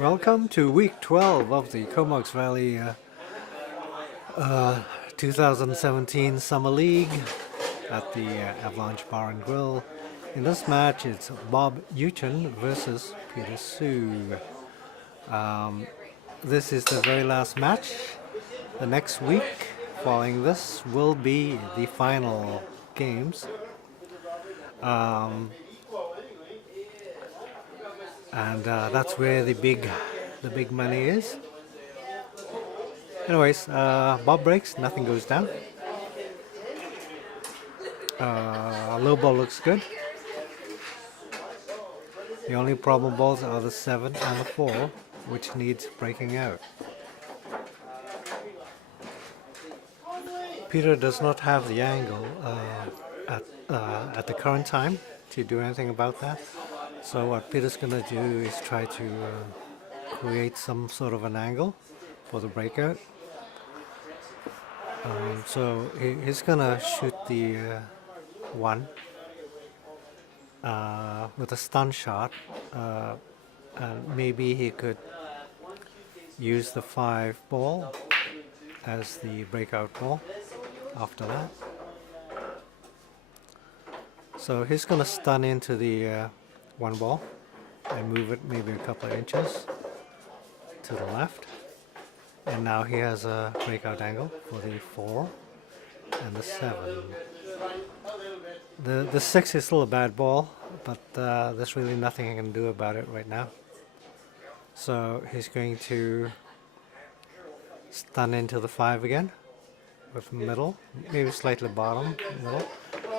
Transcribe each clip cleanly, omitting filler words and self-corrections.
Welcome to week 12 of the Comox Valley 2017 Summer League at the Avalanche Bar and Grill. In this match, it's Bob Euchen versus Peter Sue. This is the very last match. The next week following this will be the final games. And that's where the big money is. Anyways, Bob breaks, nothing goes down. Low ball looks good. The only problem balls are the 7 and the 4, which needs breaking out. Peter does not have the angle at the current time to do anything about that. So what Peter's gonna do is try to create some sort of an angle for the breakout. So he's gonna shoot the 1 with a stun shot, and maybe he could use the 5 ball as the breakout ball after that. So he's gonna stun into the 1 ball and move it maybe a couple of inches to the left. And now he has a breakout angle for the 4 and the 7. The 6 is still a bad ball, but there's really nothing he can do about it right now. So he's going to stun into the 5 again with middle, maybe slightly bottom, middle,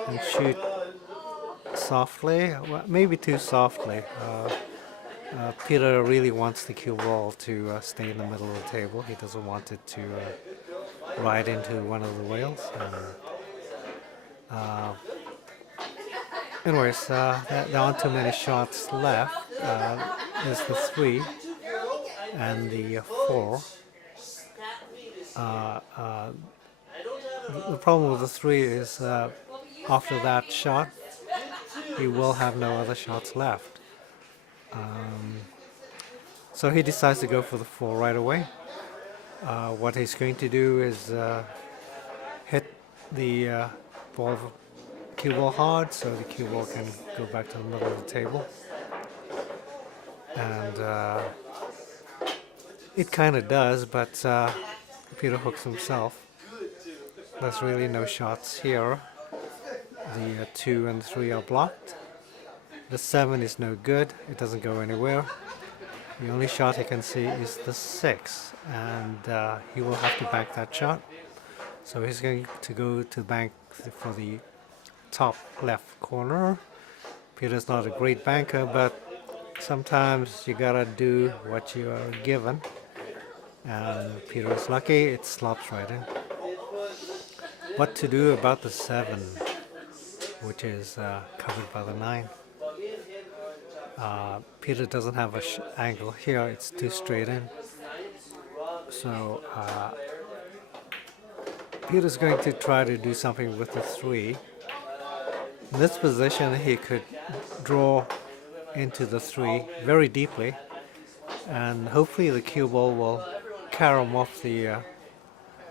and shoot softly, well, maybe too softly. Peter really wants the cue ball to stay in the middle of the table. He doesn't want it to ride into one of the whales. Anyways, there aren't too many shots left. There's the 3 and the 4. The problem with the 3 is after that shot, he will have no other shots left. So he decides to go for the 4 right away. What he's going to do is hit the cue ball hard, so the cue ball can go back to the middle of the table. And it kind of does, but Peter hooks himself. There's really no shots here. The 2 and 3 are blocked. The 7 is no good, it doesn't go anywhere. The only shot he can see is the 6, and he will have to bank that shot. So he's going to go to bank for the top left corner. Peter's not a great banker, but sometimes you gotta do what you are given. And Peter is lucky, it slops right in. What to do about the 7, which is covered by the 9? Peter doesn't have an angle here, it's too straight in. So Peter's going to try to do something with the 3. In this position, he could draw into the 3 very deeply, and hopefully the cue ball will carry him off the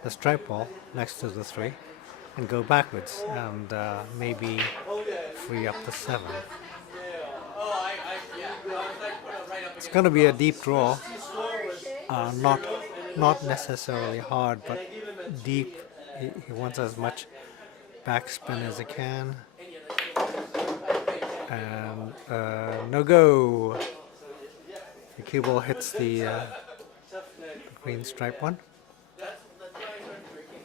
stripe ball next to the 3 and go backwards, and maybe free up the 7. It's going to be a deep draw, not necessarily hard, but deep. He wants as much backspin as he can. And no go. The cue ball hits the green stripe one.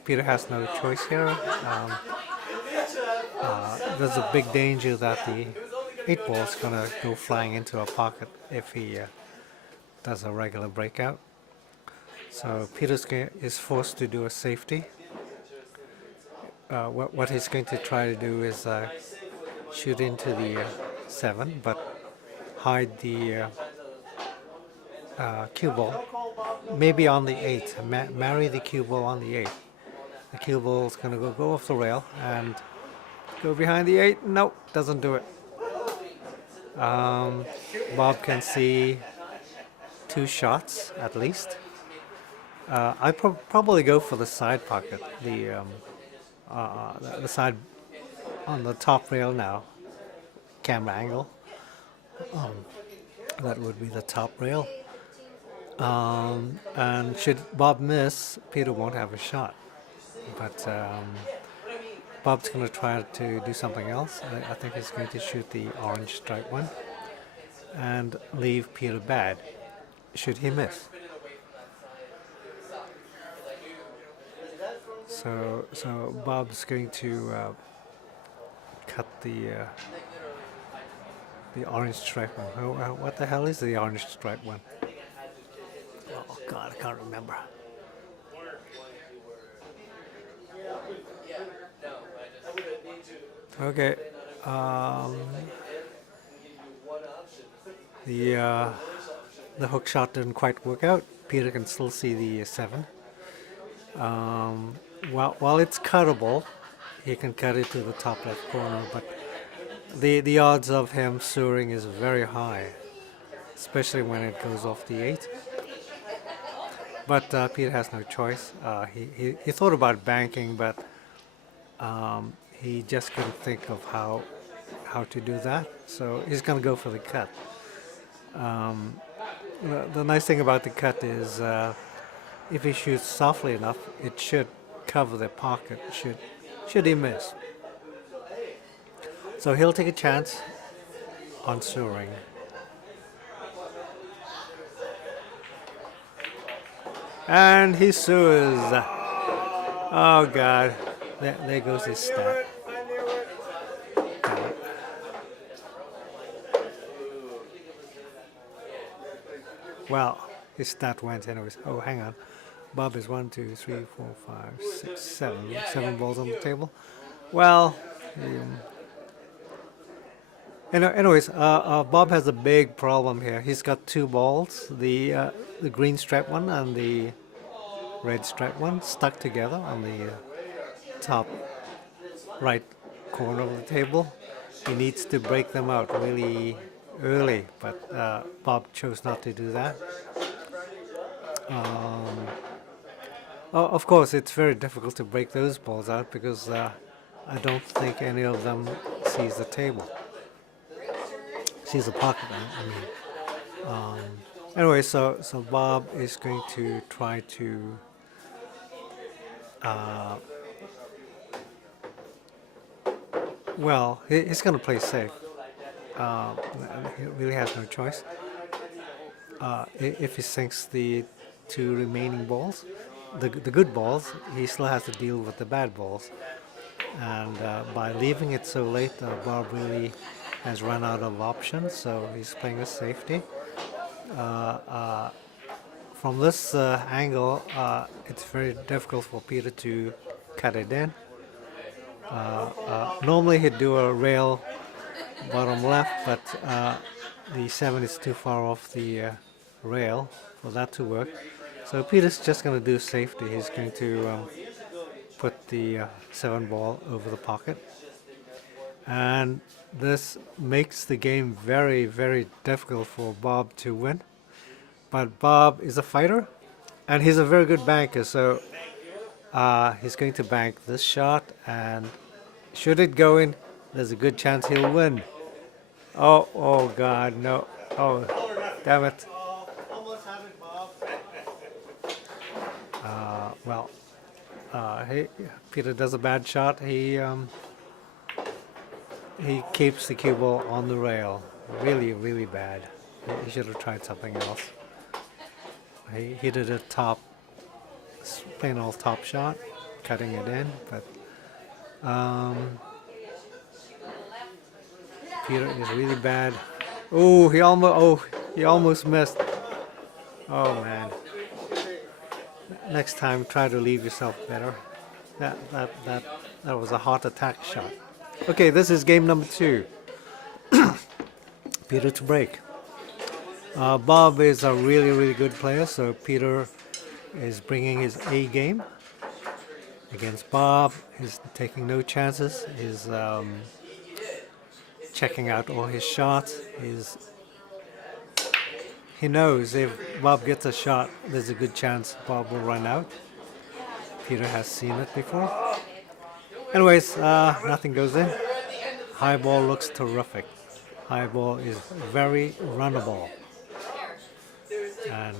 Peter has no choice here. There's a big danger that the 8 ball is going to go flying into a pocket if he does a regular breakout. So Peter is forced to do a safety. What he's going to try to do is shoot into the 7, but hide the cue ball. Maybe on the 8. Marry the cue ball on the 8. The cue ball is going to go off the rail and go behind the 8. Nope, doesn't do it. Bob can see 2 shots at least. I probably go for the side pocket, the side on the top rail now, camera angle. That would be the top rail. And should Bob miss, Peter won't have a shot. But Bob's going to try to do something else. I think he's going to shoot the orange stripe one and leave Peter bad, should he miss. So Bob's going to cut the orange stripe one. What the hell is the orange stripe one? Oh God, I can't remember. Okay. The hook shot didn't quite work out. Peter can still see the 7. While it's cuttable, he can cut it to the top left corner, but the odds of him soaring is very high, especially when it goes off the 8. But Peter has no choice. He thought about banking, but he just couldn't think of how to do that. So he's going to go for the cut. The nice thing about the cut is if he shoots softly enough, it should cover the pocket, should he miss. So he'll take a chance on soaring. And he soars. Oh God, there goes his stat. Well, his stat went anyways. Oh, hang on. Bob is 1, 2, 3, 4, 5, 6, 7. 7 balls on the table. Well, anyways, Bob has a big problem here. He's got 2 balls, the green stripe one and the red stripe one, stuck together on the top right corner of the table. He needs to break them out really early, but Bob chose not to do that. Of course, it's very difficult to break those balls out because I don't think any of them sees the table. Sees the pocket, I mean. Anyway, so Bob is going to try to well, he's going to play safe. He really has no choice. If he sinks the 2 remaining balls, the good balls, he still has to deal with the bad balls. And by leaving it so late, Bob really has run out of options, so he's playing a safety. From this angle, it's very difficult for Peter to cut it in. Normally he'd do a rail bottom left, but the 7 is too far off the rail for that to work. So Peter's just going to do safety. He's going to put the 7 ball over the pocket. And this makes the game very, very difficult for Bob to win. But Bob is a fighter, and he's a very good banker, so he's going to bank this shot, and should it go in, there's a good chance he'll win. Oh God, no. Oh, damn it. Peter does a bad shot. He keeps the cue ball on the rail. Really, really bad. He should have tried something else. He did a plain old top shot, cutting it in, but Peter is really bad. Oh, he almost missed. Oh man. Next time, try to leave yourself better. That was a heart attack shot. Okay, this is game number 2. Peter to break. Bob is a really, really good player, so Peter is bringing his A game against Bob. He's taking no chances. He's checking out all his shots. He's he knows if Bob gets a shot, there's a good chance Bob will run out. Peter has seen it before. Anyways, nothing goes in. High ball looks terrific. High ball is very runnable. And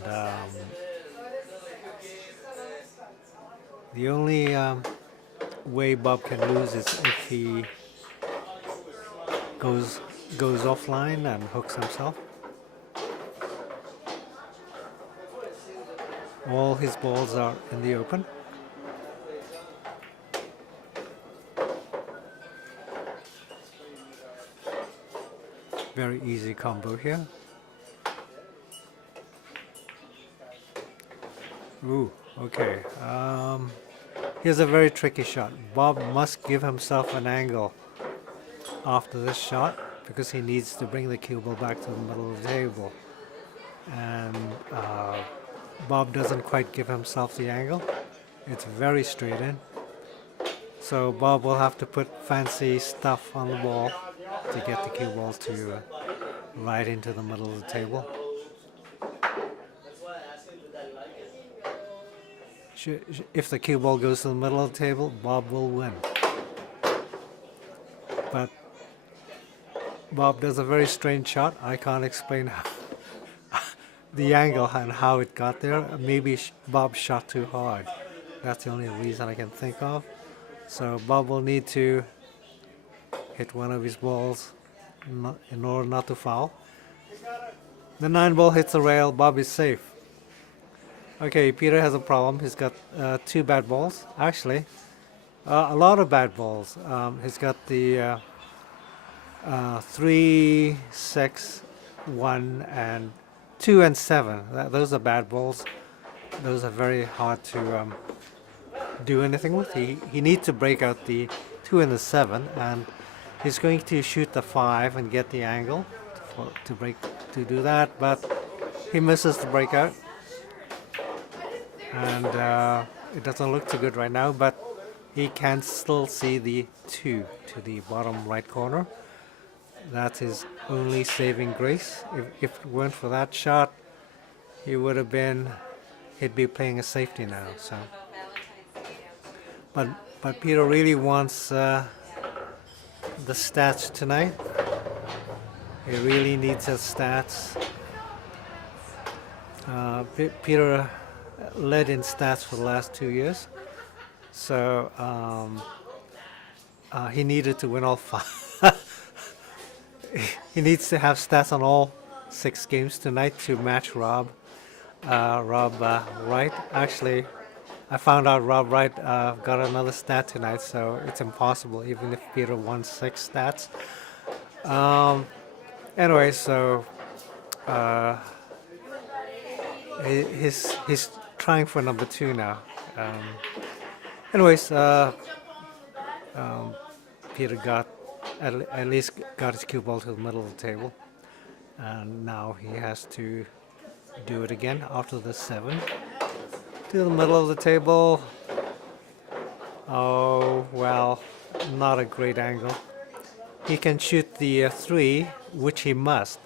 the only way Bob can lose is if he goes offline and hooks himself. All his balls are in the open. Very easy combo here. Ooh, okay. Here's a very tricky shot. Bob must give himself an angle after this shot because he needs to bring the cue ball back to the middle of the table. And Bob doesn't quite give himself the angle. It's very straight in. So Bob will have to put fancy stuff on the ball to get the cue ball to right into the middle of the table. If the cue ball goes to the middle of the table, Bob will win. But Bob does a very strange shot. I can't explain the angle and how it got there. Maybe Bob shot too hard. That's the only reason I can think of. So Bob will need to hit one of his balls in order not to foul. The 9 ball hits the rail. Bob is safe. Okay, Peter has a problem. He's got 2 bad balls. Actually, a lot of bad balls. He's got the 3, 6, 1, and 2 and 7. Those are bad balls. Those are very hard to do anything with. He needs to break out the 2 and the 7, and he's going to shoot the 5 and get the angle to do that, but he misses the breakout. And it doesn't look too good right now, but he can still see the 2 to the bottom right corner. That's his only saving grace. If it weren't for that shot, he'd be playing a safety now. So, but Peter really wants the stats tonight. He really needs his stats. Peter led in stats for the last 2 years, so he needed to win all 5. He needs to have stats on all 6 games tonight to match Rob Wright. Actually, I found out Rob Wright got another stat tonight, so it's impossible even if Peter won 6 stats. Anyway, so he's trying for number 2 now. Anyways, Peter at least got his cue ball to the middle of the table, and now he has to do it again after the 7 to the middle of the table. Oh well, not a great angle. He can shoot the 3, which he must,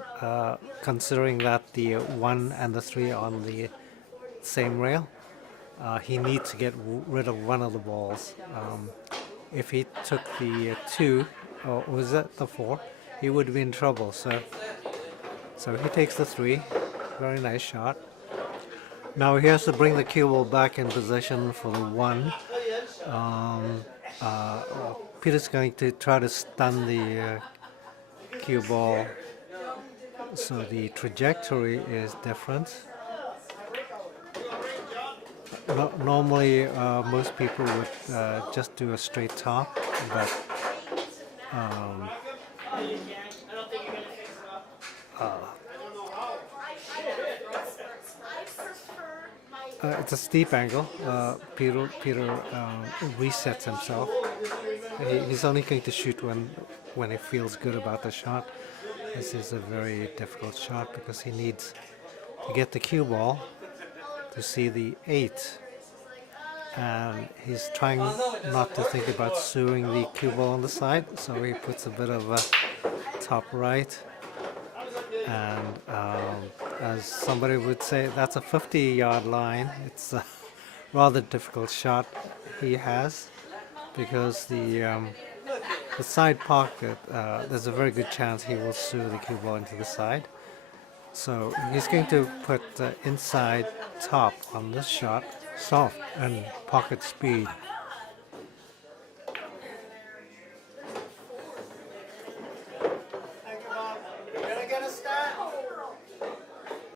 considering that the 1 and the 3 are on the same rail. He needs to get rid of one of the balls. If he took the 2, or was that the 4, he would be in trouble. So he takes the 3. Very nice shot. Now he has to bring the cue ball back in position for the 1. Peter's going to try to stun the cue ball, so the trajectory is different. Normally, most people would just do a straight top, but it's a steep angle. Peter resets himself. He's only going to shoot when he feels good about the shot. This is a very difficult shot because he needs to get the cue ball to see the 8. And he's trying not to think about suing the cue ball on the side, so he puts a bit of a top right, and As somebody would say, that's a 50-yard line. It's a rather difficult shot he has because the side pocket, there's a very good chance he will sue the cue ball into the side. So he's going to put the inside top on this shot, soft and pocket speed.